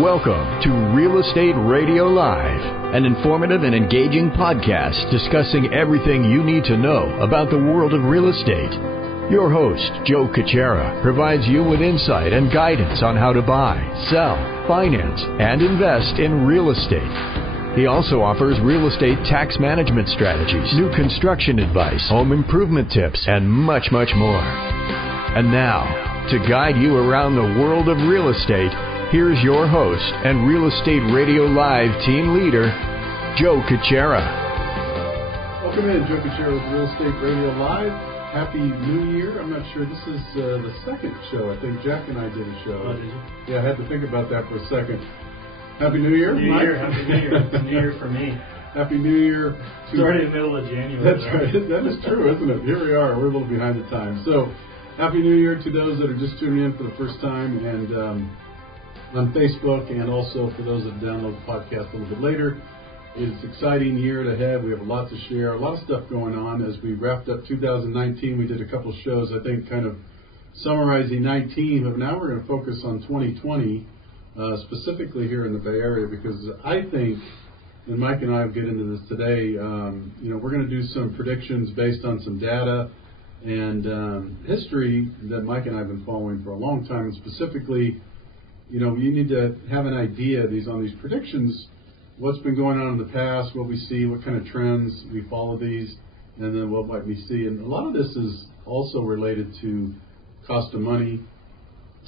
Welcome to Real Estate Radio Live, an informative and engaging podcast discussing everything you need to know about the world of real estate. Your host, Joe Caccera, provides you with insight and guidance on how to buy, sell, finance, and invest in real estate. He also offers real estate tax management strategies, new construction advice, home improvement tips, and much, much more. And now, to guide you around the world of real estate, here's your host and Real Estate Radio Live team leader, Joe Caccera. Welcome in, Joe Caccera with Real Estate Radio Live. Happy New Year. I'm not sure, this is the second show. I think Jack and I did a show. Oh, did you? Yeah, I had to think about that for a second. Happy New Year, New Mike. Year, Happy New Year. It's New Year for me. Happy New Year. Started in the middle of January. That's right. That is true, isn't it? Here we are. We're a little behind the time. So, Happy New Year to those that are just tuning in for the first time, and on Facebook, and also for those that download the podcast a little bit later. It's an exciting year ahead. We have a lot to share, a lot of stuff going on. As we wrapped up 2019, we did a couple of shows, I think, kind of summarizing 19, but now we're going to focus on 2020. Specifically here in the Bay Area, because I think, and Mike and I will get into this today, we're going to do some predictions based on some data and history that Mike and I have been following for a long time. And specifically, you need to have an idea on these predictions, what's been going on in the past, what we see, what kind of trends we follow these, and then what might we see. And a lot of this is also related to cost of money,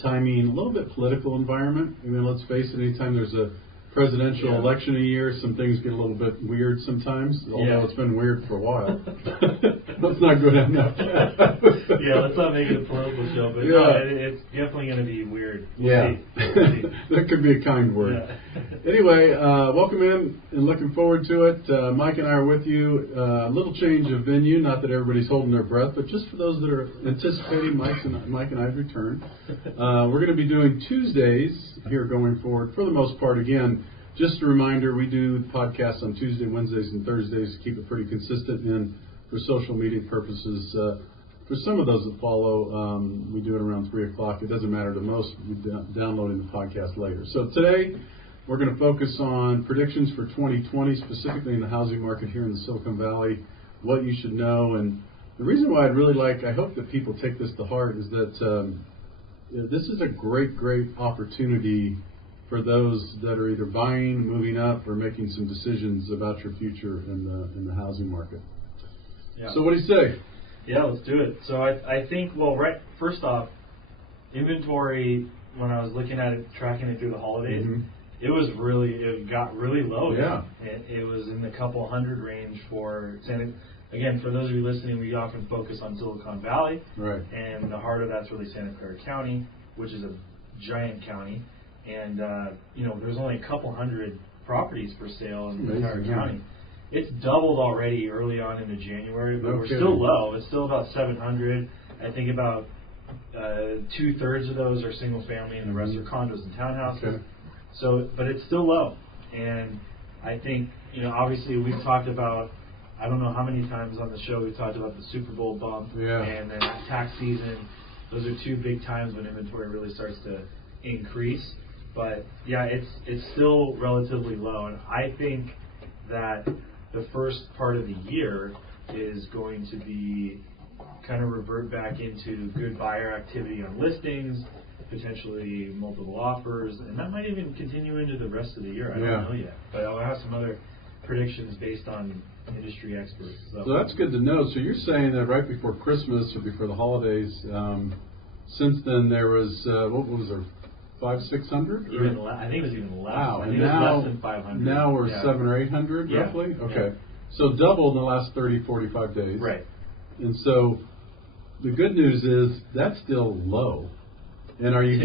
timing, a little bit political environment. I mean, let's face it, anytime there's a presidential election a year, some things get a little bit weird sometimes, although it's been weird for a while. Let's not go down that path. Let's not make it a political show, but no, it's definitely going to be weird. We'll see. That could be a kind word. Yeah. Anyway, welcome in and looking forward to it. Mike and I are with you. A little change of venue, not that everybody's holding their breath, but just for those that are anticipating Mike and I's return. We're going to be doing Tuesdays here going forward, for the most part. Again, just a reminder, we do podcasts on Tuesday, Wednesdays, and Thursdays to keep it pretty consistent, and for social media purposes. For some of those that follow, we do it around 3 o'clock. It doesn't matter to most. You're downloading the podcast later. So today, we're going to focus on predictions for 2020, specifically in the housing market here in the Silicon Valley, what you should know. And the reason why I hope that people take this to heart, is that this is a great, great opportunity for those that are either buying, moving up, or making some decisions about your future in the housing market. Yeah. So what do you say? Yeah, let's do it. So I think, first off, inventory, when I was looking at it, tracking it through the holidays, it got really low. Yeah. It was in the couple hundred range for again, for those of you listening, we often focus on Silicon Valley. Right. And the heart of that's really Santa Clara County, which is a giant county. And, there's only a couple hundred properties for sale in the entire county. It's doubled already early on into January, but we're still low. It's still about 700. I think about 2/3 of those are single family, and the rest are condos and townhouses. Okay. So, but it's still low. And I think, obviously we've talked about, I don't know how many times on the show we've talked about the Super Bowl bump, and then tax season. Those are two big times when inventory really starts to increase. But yeah, it's still relatively low, and I think that the first part of the year is going to be kind of revert back into good buyer activity on listings, potentially multiple offers, and that might even continue into the rest of the year. I don't know yet, but I'll have some other predictions based on industry experts. So that's good to know. So you're saying that right before Christmas or before the holidays, since then there was, what was there, 500-600? I think it was even less. Wow. I think it was less than 500. Now we're 700 or 800 roughly? Okay. Yeah. So double in the last 30, 45 days. Right. And so the good news is that's still low. And are you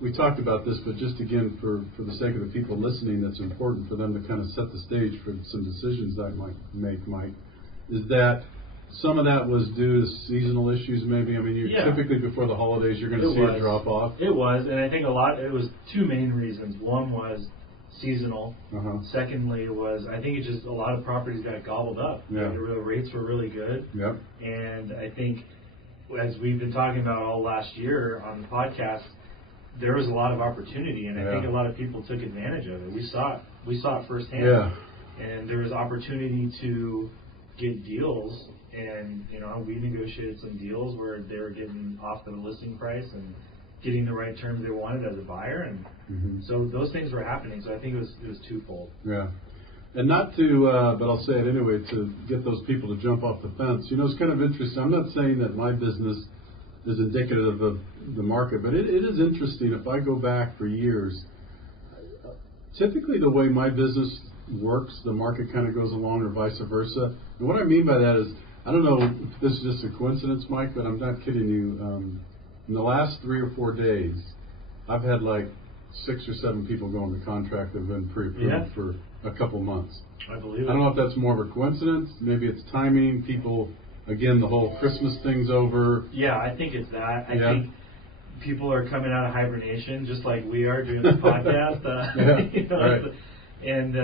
we talked about this, but just again for the sake of the people listening, that's important for them to kind of set the stage for some decisions that I might make, Mike, is that some of that was due to seasonal issues, maybe. I mean, typically before the holidays, you're going to see a drop off. It was, and I think it was two main reasons. One was seasonal. Secondly was, I think a lot of properties got gobbled up. Yeah. The rates were really good. Yep. And I think, as we've been talking about all last year on the podcast, there was a lot of opportunity, and I think a lot of people took advantage of it. We saw it firsthand, and there was opportunity to get deals, and we negotiated some deals where they were getting off the listing price and getting the right terms they wanted as a buyer, and so those things were happening. So I think it was twofold. Yeah. And not to, but I'll say it anyway, to get those people to jump off the fence. It's kind of interesting. I'm not saying that my business is indicative of the market, but it is interesting. If I go back for years, typically the way my business works, the market kind of goes along, or vice versa. And what I mean by that is, I don't know if this is just a coincidence, Mike, but I'm not kidding you. In the last 3 or 4 days, I've had like 6 or 7 people go into contract that have been pre-approved for a couple months. I believe it. I don't know if that's more of a coincidence. Maybe it's timing. People, again, the whole Christmas thing's over. Yeah, I think it's that. I think people are coming out of hibernation, just like we are doing the podcast. And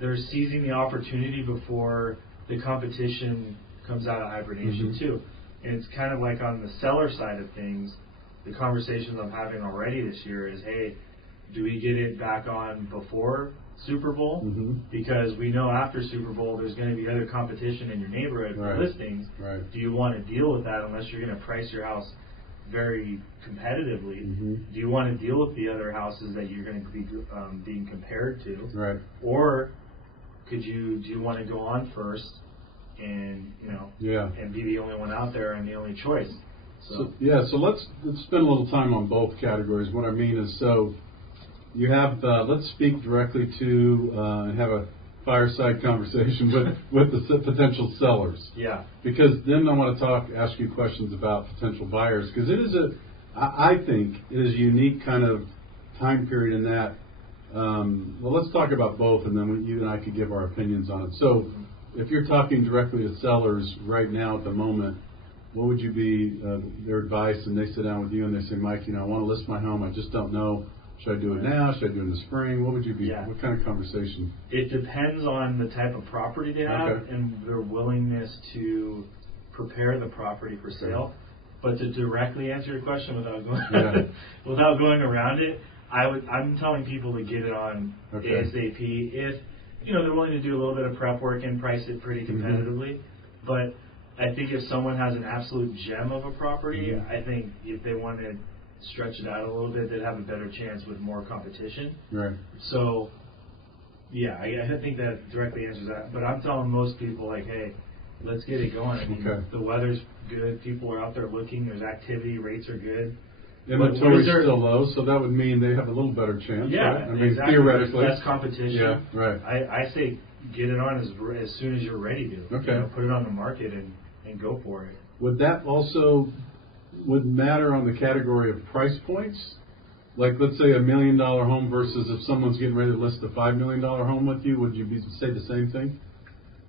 they're seizing the opportunity before the competition comes out of hibernation too. And it's kind of like on the seller side of things, the conversations I'm having already this year is, hey, do we get it back on before Super Bowl? Because we know after Super Bowl there's going to be other competition in your neighborhood for listings. Do you want to deal with that unless you're going to price your house very competitively? Do you want to deal with the other houses that you're going to be being compared to? Or do you want to go on first and and be the only one out there and the only choice? So let's spend a little time on both categories. What I mean is, so you have let's speak directly to and have a fireside conversation with the potential sellers. Because then I want to ask you questions about potential buyers, because it is I think it is a unique kind of time period in that. Well, let's talk about both, and then you and I could give our opinions on it. So, if you're talking directly to sellers right now at the moment, what would you be their advice? And they sit down with you and they say, Mike, I want to list my home. I just don't know. Should I do it now? Should I do it in the spring? What would you be? What kind of conversation? It depends on the type of property they have and their willingness to prepare the property for sale. But to directly answer your question without going around it, I'm telling people to get it on ASAP if they're willing to do a little bit of prep work and price it pretty competitively. But I think if someone has an absolute gem of a property, I think if they want to stretch it out a little bit, they'd have a better chance with more competition. So, I think that directly answers that. But I'm telling most people, like, hey, let's get it going. I mean, the weather's good. People are out there looking. There's activity. Rates are good. Inventory's still low, so that would mean they have a little better chance, right? I mean, theoretically. There's less competition. I say get it on as soon as you're ready to. Put it on the market and go for it. Would that also matter on the category of price points? Like, let's say $1 million home versus if someone's getting ready to list a $5 million home with you, would you say the same thing?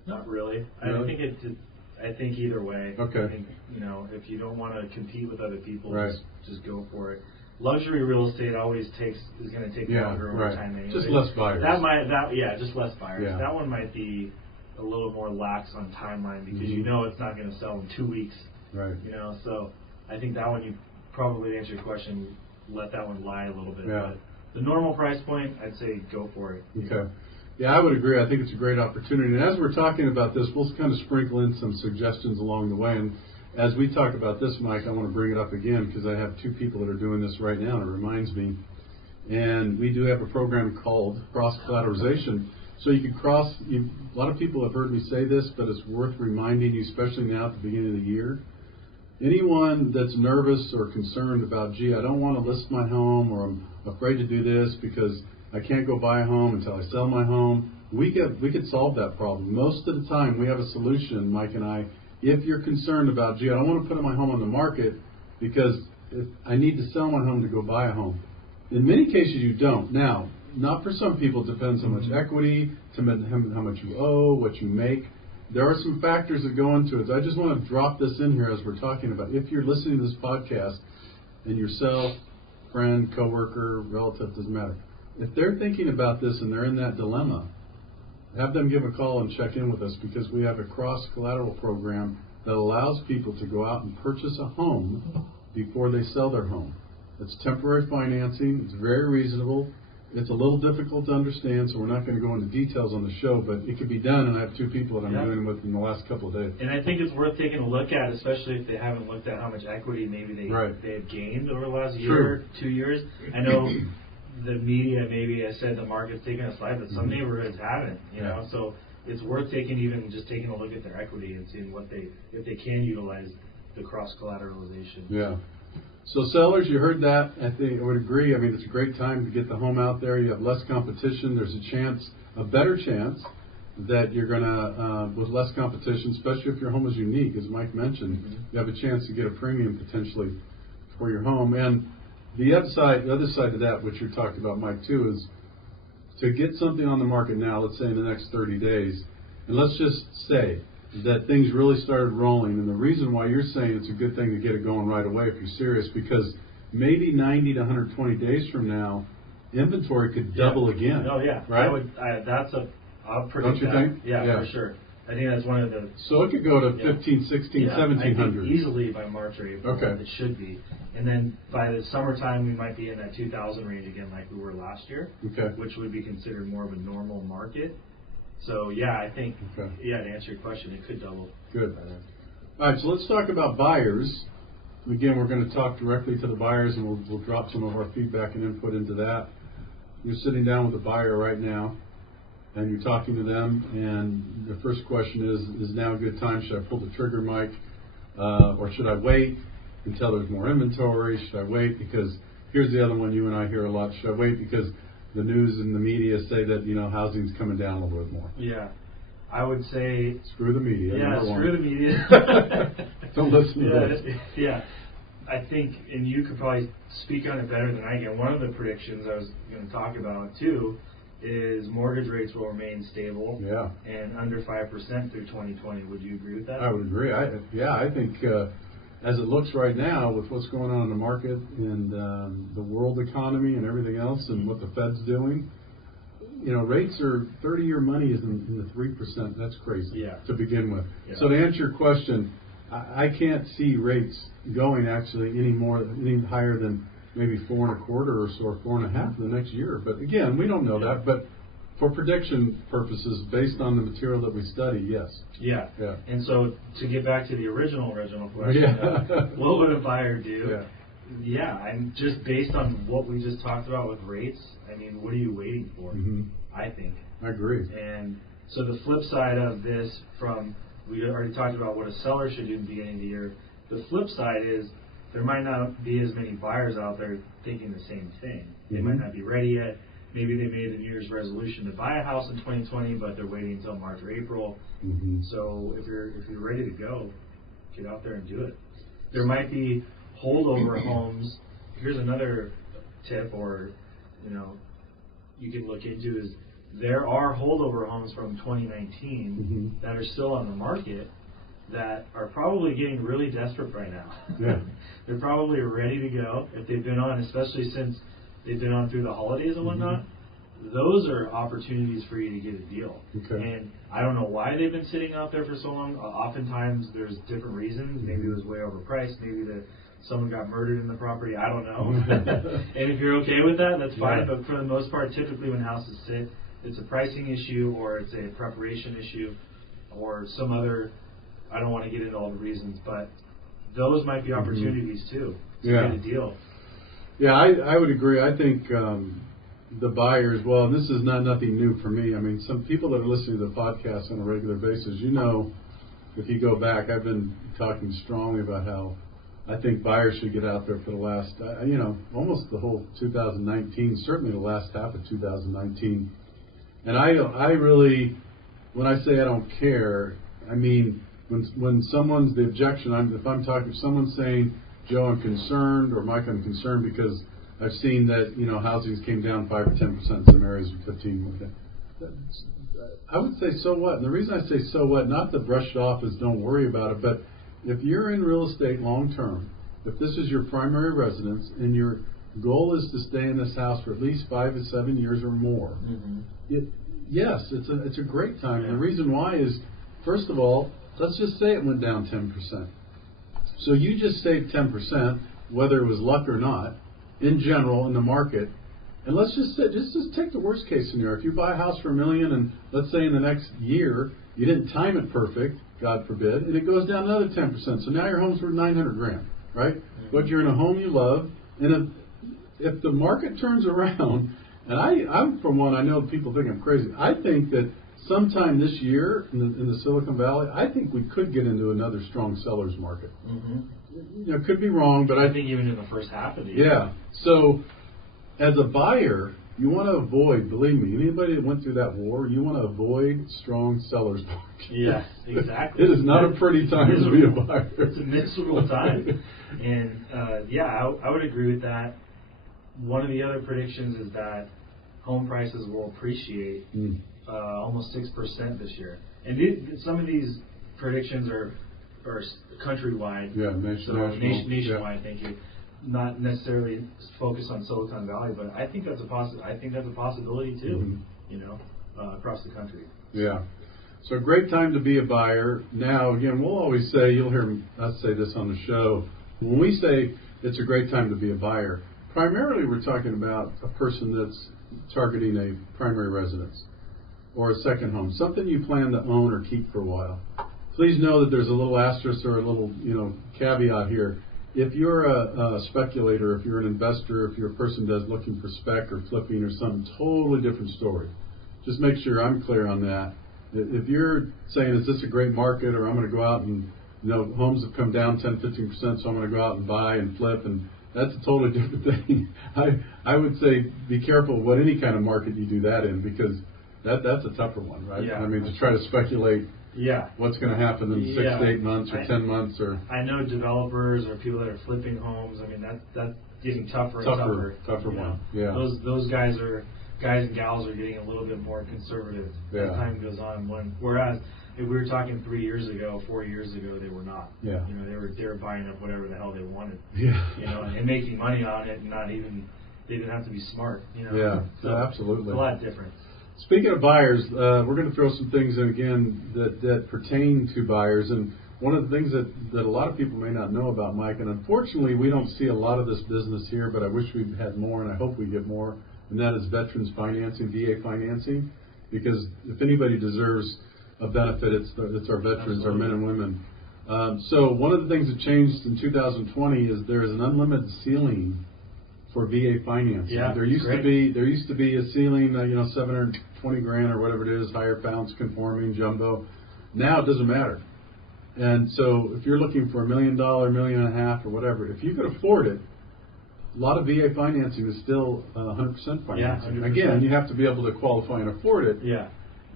Not really. I think either way. I think, if you don't want to compete with other people, just go for it. Luxury real estate always is going to take longer over time anyway. Just less buyers. Just less buyers. That one might be a little more lax on timeline because it's not going to sell in 2 weeks. So I think that one, you probably, to answer your question, let that one lie a little bit. But the normal price point, I'd say go for it. Yeah, I would agree. I think it's a great opportunity. And as we're talking about this, we'll kind of sprinkle in some suggestions along the way. And as we talk about this, Mike, I want to bring it up again because I have 2 people that are doing this right now, and it reminds me. And we do have a program called Cross-collateralization. So you can a lot of people have heard me say this, but it's worth reminding you, especially now at the beginning of the year. Anyone that's nervous or concerned about, I don't want to list my home, or I'm afraid to do this because I can't go buy a home until I sell my home, we could solve that problem. Most of the time, we have a solution, Mike and I. If you're concerned about, I don't want to put my home on the market because I need to sell my home to go buy a home. In many cases, you don't. Now, not for some people. It depends how much equity, how much you owe, what you make. There are some factors that go into it. So I just want to drop this in here as we're talking about. If you're listening to this podcast and yourself, friend, coworker, relative, doesn't matter. If they're thinking about this and they're in that dilemma, have them give a call and check in with us because we have a cross-collateral program that allows people to go out and purchase a home before they sell their home. It's temporary financing. It's very reasonable. It's a little difficult to understand, so we're not going to go into details on the show, but it can be done, and I have 2 people that I'm doing it with in the last couple of days. And I think it's worth taking a look at, especially if they haven't looked at how much equity maybe they have gained over the last year, 2 years. I know the media, maybe I said the market's taking a slide, but some neighborhoods haven't, you know, so it's worth taking a look at their equity and seeing if they can utilize the cross-collateralization. Yeah. So sellers, you heard that. I think I would agree. I mean, it's a great time to get the home out there. You have less competition. There's a better chance that you're going to, with less competition, especially if your home is unique, as Mike mentioned, you have a chance to get a premium potentially for your home. And the other side of that, which you talked about, Mike, too, is to get something on the market now, let's say in the next 30 days, and let's just say that things really started rolling, and the reason why you're saying it's a good thing to get it going right away if you're serious, because maybe 90 to 120 days from now, inventory could double again. Oh yeah, right. I'll predict that. Don't you think? Yeah, for sure. I think that's one of the. So it could go to 15, 16, 1700. I think easily by March or April. Okay. It should be, and then by the summertime we might be in that 2,000 range again, like we were last year. Okay. Which would be considered more of a normal market. So yeah, I think to answer your question, it could double. Good. All right, so let's talk about buyers. Again, we're going to talk directly to the buyers, and we'll drop some of our feedback and input into that. You're sitting down with a buyer right now, and you're talking to them, and the first question is now a good time? Should I pull the trigger, Mike? Or should I wait until there's more inventory? Should I wait? Because here's the other one you and I hear a lot. Should I wait because the news and the media say that, you know, housing's coming down a little bit more? Yeah. I would say... Screw the media. Yeah, screw the media. Don't listen to this. Yeah. I think, and you could probably speak on it better than I can, one of the predictions I was going to talk about, too, is mortgage rates will remain stable and under 5% through 2020. Would you agree with that? I would agree. I think as it looks right now with what's going on in the market and the world economy and everything else and what the Fed's doing, you know, rates are 30-year money is in the 3%. That's crazy to begin with. Yeah. So to answer your question, I can't see rates going actually any higher than maybe 4.25 or so, or 4.5 the next year. But again, we don't know that. But for prediction purposes, based on the material that we study, yes. Yeah. And so to get back to the original question, what would a buyer do? Yeah, I'm just based on what we just talked about with rates. I mean, what are you waiting for? I think. I agree. And so the flip side of this, we already talked about what a seller should do in the beginning of the year. The flip side is there might not be as many buyers out there thinking the same thing. They might not be ready yet. Maybe they made a New Year's resolution to buy a house in 2020, but they're waiting until March or April. So if you're ready to go, get out there and do it. There might be holdover homes. Here's another tip, or you can look into, is there are holdover homes from 2019 that are still on the market that are probably getting really desperate right now. They're probably ready to go if they've been on, especially since they've been on through the holidays and whatnot. Those are opportunities for you to get a deal. And I don't know why they've been sitting out there for so long. Oftentimes there's different reasons. Maybe it was way overpriced. Maybe someone got murdered in the property. I don't know. And if you're okay with that, that's fine. But for the most part, typically when houses sit, it's a pricing issue, or it's a preparation issue, or some other. I don't want to get into all the reasons, but those might be opportunities too to get a deal. Yeah, I would agree. I think the buyers, well, and this is nothing new for me. I mean, some people that are listening to the podcast on a regular basis, if you go back, I've been talking strongly about how I think buyers should get out there for the last, almost the whole 2019, certainly the last half of 2019. And I really, when I say I don't care, I mean, when someone's the objection, if someone's saying, Joe, I'm concerned, or Mike, I'm concerned because I've seen that, housing came down 5 or 10% in some areas, 15%. I would say, so what? And the reason I say so what, not to brush it off as don't worry about it, but if you're in real estate long term, if this is your primary residence and your goal is to stay in this house for at least 5 to 7 years or more, yes, it's a great time. And the reason why is, first of all, let's just say it went down 10%. So you just saved 10%, whether it was luck or not, in general in the market. And let's just say, just take the worst case scenario. If you buy a house for $1 million, and let's say in the next year you didn't time it perfect, God forbid, and it goes down another 10%. So now your home's worth $900,000, right? Mm-hmm. But you're in a home you love, and if the market turns around, and I'm from one, I know people think I'm crazy. I think that sometime this year in the Silicon Valley, I think we could get into another strong seller's market. Mm-hmm. Could be wrong, but I think even in the first half of the year. Yeah. So as a buyer, you want to avoid, believe me, anybody that went through that war, you want to avoid strong seller's market. Yes, exactly. It is not a pretty time to be a buyer. It's a miserable time. And, I would agree with that. One of the other predictions is that home prices will appreciate almost 6% this year. And some of these predictions are countrywide. Yeah, nationwide. Thank you. Not necessarily focused on Silicon Valley, but I think that's a possibility too. Mm-hmm. Across the country. Yeah. So a great time to be a buyer. Now, again, we'll always say, you'll hear us say this on the show, when we say it's a great time to be a buyer, primarily we're talking about a person that's targeting a primary residence or a second home, something you plan to own or keep for a while. Please know that there's a little asterisk or a little caveat here. If you're a speculator, if you're an investor, if you're a person that's looking for spec or flipping or something, totally different story. Just make sure I'm clear on that. If you're saying, is this a great market, or I'm going to go out and, homes have come down 10, 15%, so I'm going to go out and buy and flip, and that's a totally different thing. I would say be careful what any kind of market you do that in, because that's a tougher one, right? Yeah. I mean, to try to speculate what's going to happen in 6 to 8 months or 10 months. Or I know developers or people that are flipping homes. I mean, that's getting tougher and tougher one. Yeah. Those guys and gals are getting a little bit more conservative as time goes on. Whereas if we were talking 3 years ago, 4 years ago, they were not. Yeah. They were buying up whatever the hell they wanted. Yeah. And making money on it, and they didn't have to be smart. Yeah. So absolutely. It's a lot different. Speaking of buyers, we're going to throw some things in again that pertain to buyers. And one of the things that a lot of people may not know about, Mike, and unfortunately we don't see a lot of this business here, but I wish we had more, and I hope we get more, and that is veterans financing, VA financing. Because if anybody deserves a benefit, it's our veterans, our men and women. So one of the things that changed in 2020 is there is an unlimited ceiling for VA financing. Yeah, there used to be a ceiling, $720,000 or whatever it is, higher balance, conforming, jumbo. Now it doesn't matter. And so if you're looking for $1 million, $1.5 million, or whatever, if you could afford it, a lot of VA financing is still 100% financing. Yeah, 100%. Again, you have to be able to qualify and afford it. Yeah.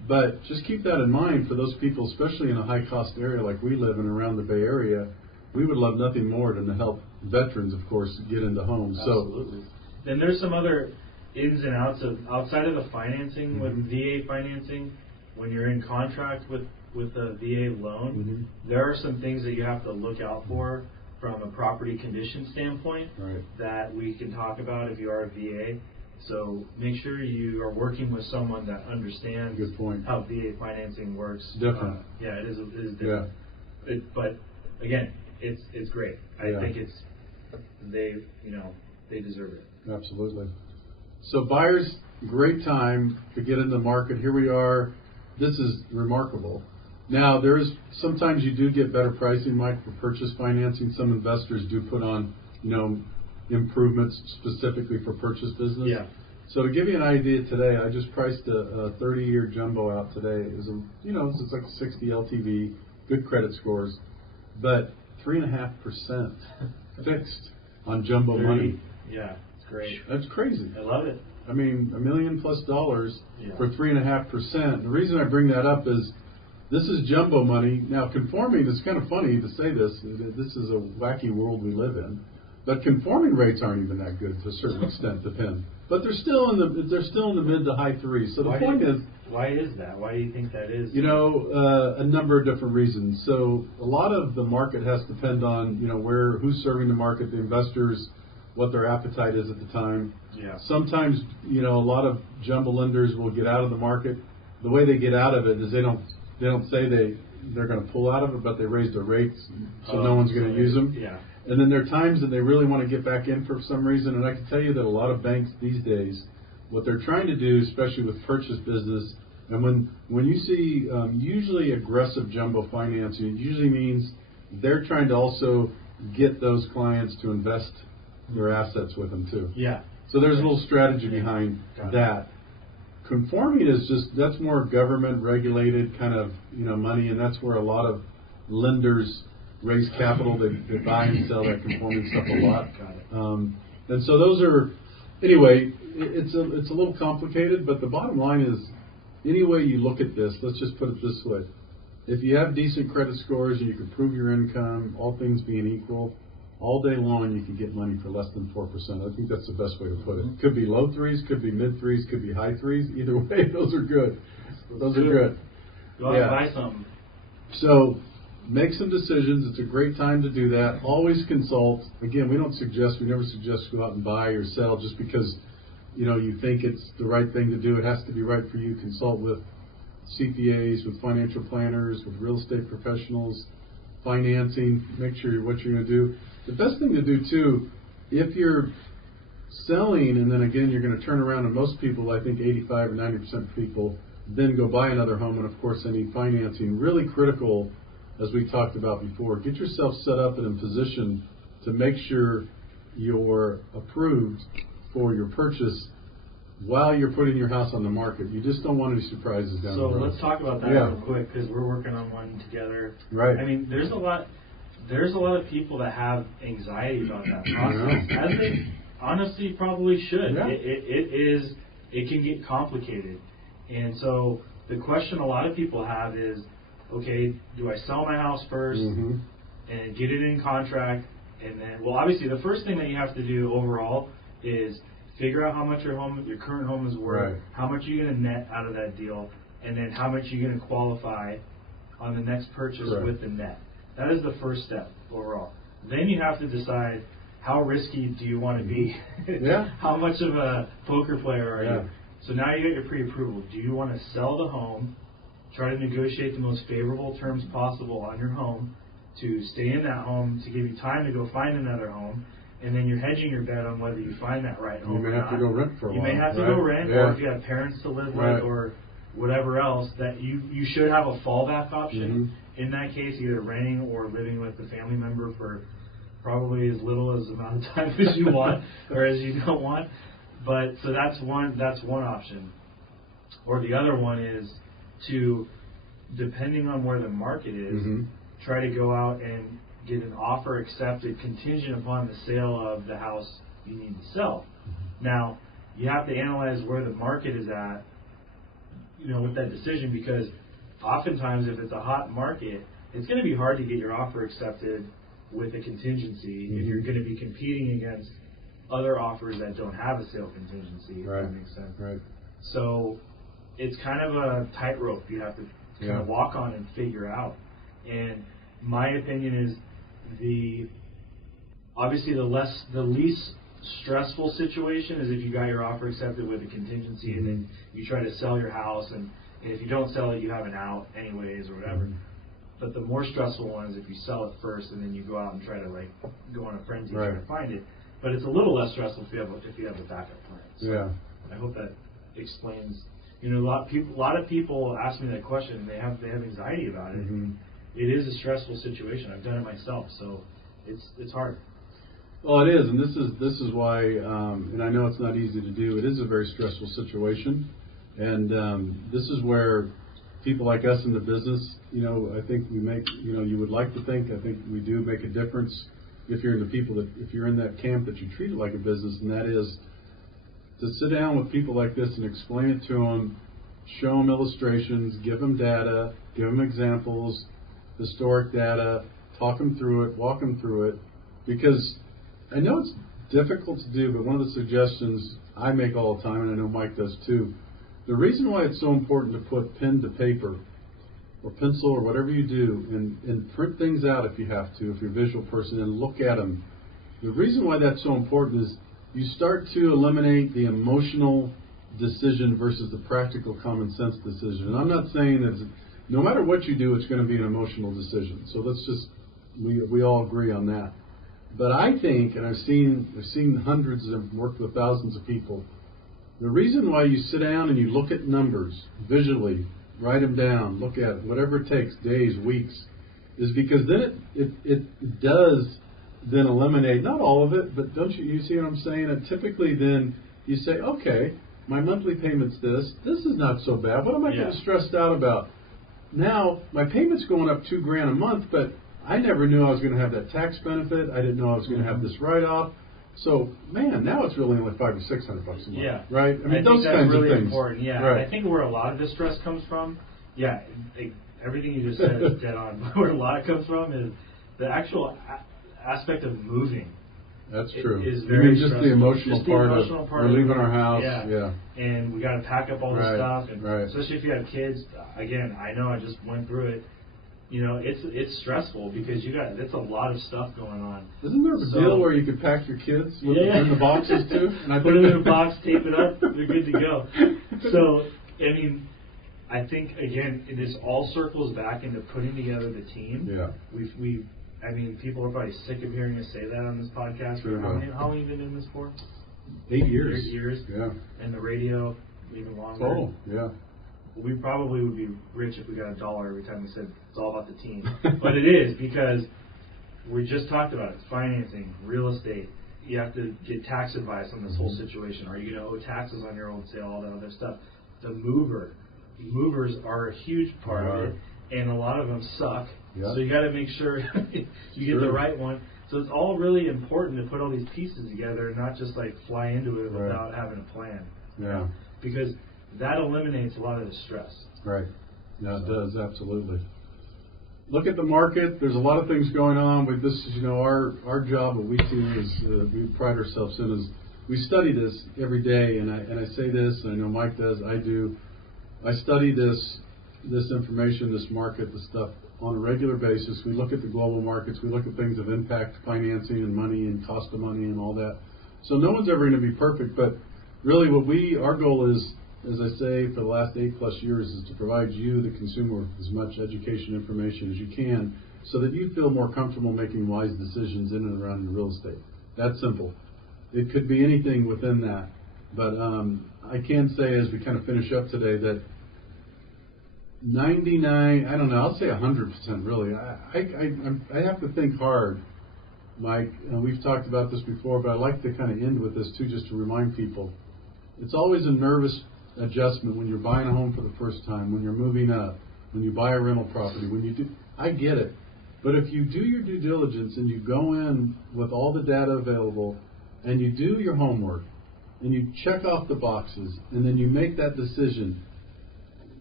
But just keep that in mind for those people, especially in a high-cost area like we live in around the Bay Area. We would love nothing more than to help veterans, of course, get into homes. Absolutely. Then there's some other ins and outs outside of the financing with VA financing. When you're in contract with a VA loan, there are some things that you have to look out for from a property condition standpoint that we can talk about if you are a VA. So make sure you are working with someone that understands how VA financing works. Different. It is different. Yeah. But again, it's great. I think they deserve it. Absolutely. So buyers, great time to get into the market. Here we are. This is remarkable. Now, sometimes you do get better pricing, Mike, for purchase financing. Some investors do put on, improvements specifically for purchase business. Yeah. So to give you an idea today, I just priced a 30-year jumbo out today. It's like a 60 LTV, good credit scores, but 3.5% fixed on jumbo money. Yeah, it's great. That's crazy. I love it. I mean, $1 million+ for 3.5%. The reason I bring that up is this is jumbo money. Now, conforming, it's kind of funny to say this. This is a wacky world we live in. But conforming rates aren't even that good to a certain extent, depend. But they're still in the mid to high threes. So the point is, why is that? Why do you think that is? A number of different reasons. So a lot of the market has to depend on who's serving the market, the investors, what their appetite is at the time. Yeah. Sometimes a lot of jumbo lenders will get out of the market. The way they get out of it is they don't say they're going to pull out of it, but they raise their rates so no one's going to use them. Yeah. And then there are times that they really want to get back in for some reason. And I can tell you that a lot of banks these days, what they're trying to do, especially with purchase business, and when you see usually aggressive jumbo financing, it usually means they're trying to also get those clients to invest their assets with them too. Yeah. So there's a little strategy behind that. Conforming is just, that's more government regulated kind of, money, and that's where a lot of lenders raise capital. They buy and sell that conforming stuff a lot. And so those are, anyway, it's a little complicated, but the bottom line is, any way you look at this, let's just put it this way. If you have decent credit scores and you can prove your income, all things being equal, all day long you can get money for less than 4%. I think that's the best way to put it. Could be low threes, could be mid threes, could be high threes. Either way, those are good. Those are good. Go out and buy something. So make some decisions. It's a great time to do that. Always consult. Again, we never suggest go out and buy or sell just because you think it's the right thing to do. It has to be right for you. Consult with CPAs, with financial planners, with real estate professionals, financing. Make sure what you're going to do. The best thing to do too, if you're selling and then again you're going to turn around, and most people, I think 85 or 90% of people, then go buy another home, and of course they need financing. Really critical, as we talked about before, get yourself set up and in position to make sure you're approved for your purchase while you're putting your house on the market. You just don't want any surprises down the road. So let's talk about that real quick, because we're working on one together. Right. I mean, there's a lot of people that have anxiety about that process, as they honestly probably should. Yeah. It can get complicated, and so the question a lot of people have is, okay, do I sell my house first and get it in contract, and then, well, obviously the first thing that you have to do overall is figure out how much your current home is worth, how much you're going to net out of that deal, and then how much you're going to qualify on the next purchase with the net. That is the first step overall. Then you have to decide, how risky do you want to be? How much of a poker player are you? So now you got your pre-approval. Do you want to sell the home, try to negotiate the most favorable terms possible on your home to stay in that home, to give you time to go find another home, and then you're hedging your bet on whether you find that right home or not. You may have to go rent for a while. You may have to go rent, or if you have parents to live with, or whatever else, that you should have a fallback option. In that case, either renting or living with a family member for probably as little as amount of time as you want or as you don't want. But so that's one option. Or the other one is to, depending on where the market is, try to go out and get an offer accepted contingent upon the sale of the house you need to sell. Now, you have to analyze where the market is at, with that decision, because oftentimes if it's a hot market, it's going to be hard to get your offer accepted with a contingency if you're going to be competing against other offers that don't have a sale contingency, if that makes sense. So it's kind of a tightrope you have to kind of walk on and figure out. And my opinion is obviously the least stressful situation is if you got your offer accepted with a contingency and then you try to sell your house, and if you don't sell it, you have an out anyways or whatever. But the more stressful one is if you sell it first and then you go out and try to go on a frenzy to try to find it. But it's a little less stressful if you have a backup plan. So I hope that explains. A lot of people ask me that question, and they have anxiety about it. It is a stressful situation. I've done it myself, so it's hard. Well, it is, and this is why, and I know it's not easy to do. It is a very stressful situation, and this is where people like us in the business, I think we make, you would like to think, I think we do make a difference if you're in that camp that you treat it like a business, and that is to sit down with people like this and explain it to them, show them illustrations, give them data, give them examples, historic data, talk them through it, walk them through it, because I know it's difficult to do, but one of the suggestions I make all the time, and I know Mike does too, the reason why it's so important to put pen to paper or pencil or whatever you do and print things out if you have to, if you're a visual person, and look at them, the reason why that's so important is you start to eliminate the emotional decision versus the practical common sense decision. And I'm not saying that no matter what you do, it's going to be an emotional decision. So let's just, we all agree on that. But I think, and I've seen hundreds and worked with thousands of people, the reason why you sit down and you look at numbers visually, write them down, look at it, whatever it takes, days, weeks, is because then it does then eliminate, not all of it, but don't you see what I'm saying? And typically then you say, okay, my monthly payment's this is not so bad. What am I getting stressed out about? Now, my payment's going up $2,000 a month, but I never knew I was going to have that tax benefit. I didn't know I was going to have this write-off. So, man, now it's really only $500 or $600 a month, right? I mean, those kinds really of things. Important. Yeah, right. I think where a lot of the stress comes from, everything you just said is dead on. Where a lot comes from is the actual aspect of moving. That's true. Is very just the emotional part of we're leaving our house. Yeah. And we got to pack up all the stuff, and especially if you have kids. Again, I know I just went through it. It's stressful because it's a lot of stuff going on. Isn't there a deal where you could pack your kids with them in the boxes too? And I put them in a box, tape it up, they're good to go. So, I mean, I think again, this all circles back into putting together the team. Yeah. I mean, people are probably sick of hearing us say that on this podcast. Sure. How long have you been doing this for? 8 years. 8 years. Yeah. And the radio even longer. Oh, yeah. We probably would be rich if we got $1 every time we said it's all about the team. But it is, because we just talked about it. It's financing, real estate. You have to get tax advice on this whole situation. Are you going to owe taxes on your own sale, all that other stuff? The movers are a huge part of it, and a lot of them suck. Yeah. So you got to make sure you get the right one. So it's all really important to put all these pieces together and not just like fly into it without having a plan. Yeah. Because that eliminates a lot of the stress. Right. Yeah, it does, absolutely. Look at the market. There's a lot of things going on with this. Our job, what we do is we pride ourselves in is we study this every day, and I say this, and I know Mike does, I do. I study this information, this market, this stuff on a regular basis. We look at the global markets. We look at things of impact, financing, and money, and cost of money, and all that. So no one's ever going to be perfect, but really our goal is, as I say, for the last 8+ years, is to provide you, the consumer, with as much education information as you can so that you feel more comfortable making wise decisions in and around your real estate. That's simple. It could be anything within that. But I can say, as we kind of finish up today, that 99, I don't know, I'll say 100% really. I have to think hard, Mike, and we've talked about this before, but I like to kind of end with this too, just to remind people. It's always a nervous adjustment when you're buying a home for the first time, when you're moving up, when you buy a rental property, when you do. I get it. But if you do your due diligence and you go in with all the data available and you do your homework and you check off the boxes and then you make that decision,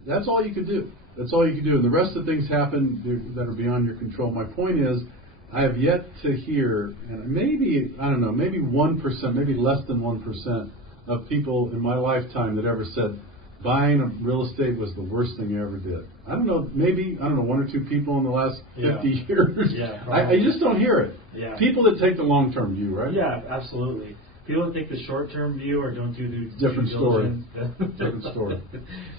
that's all you can do. That's all you can do. And the rest of the things happen that are beyond your control. My point is, I have yet to hear, and maybe 1%, maybe less than 1%, of people in my lifetime that ever said buying a real estate was the worst thing I ever did. I don't know, 1 or 2 people in the last 50 years. Yeah, I just don't hear it. Yeah. People that take the long-term view, right? Yeah, absolutely. People that take the short-term view or don't do the different story. Different story.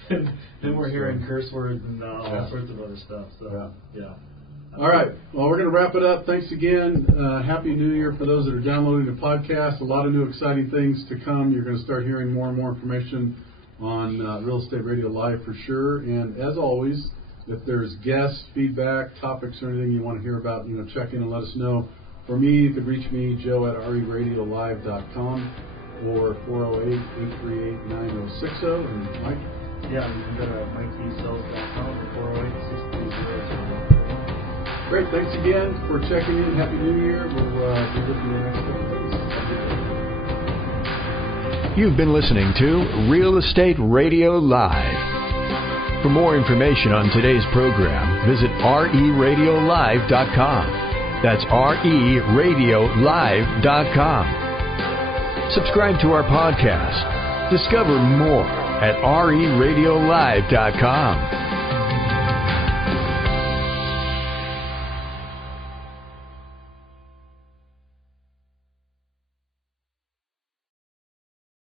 Then we're hearing curse words and all sorts of other stuff. So, yeah. All right. Well, we're going to wrap it up. Thanks again. Happy New Year for those that are downloading the podcast. A lot of new exciting things to come. You're going to start hearing more and more information on Real Estate Radio Live for sure. And as always, if there's guests, feedback, topics, or anything you want to hear about, check in and let us know. For me, you could reach me, Joe, at RERadiolive.com or 408-838-9060. And Mike? Yeah, you can go to MikeDSells.com or 408-630-2. Great. Thanks again for checking in. Happy New Year. We'll be with you the next couple of days. You've been listening to Real Estate Radio Live. For more information on today's program, visit RERadiolive.com. That's RERadiolive.com. Subscribe to our podcast. Discover more at RERadiolive.com.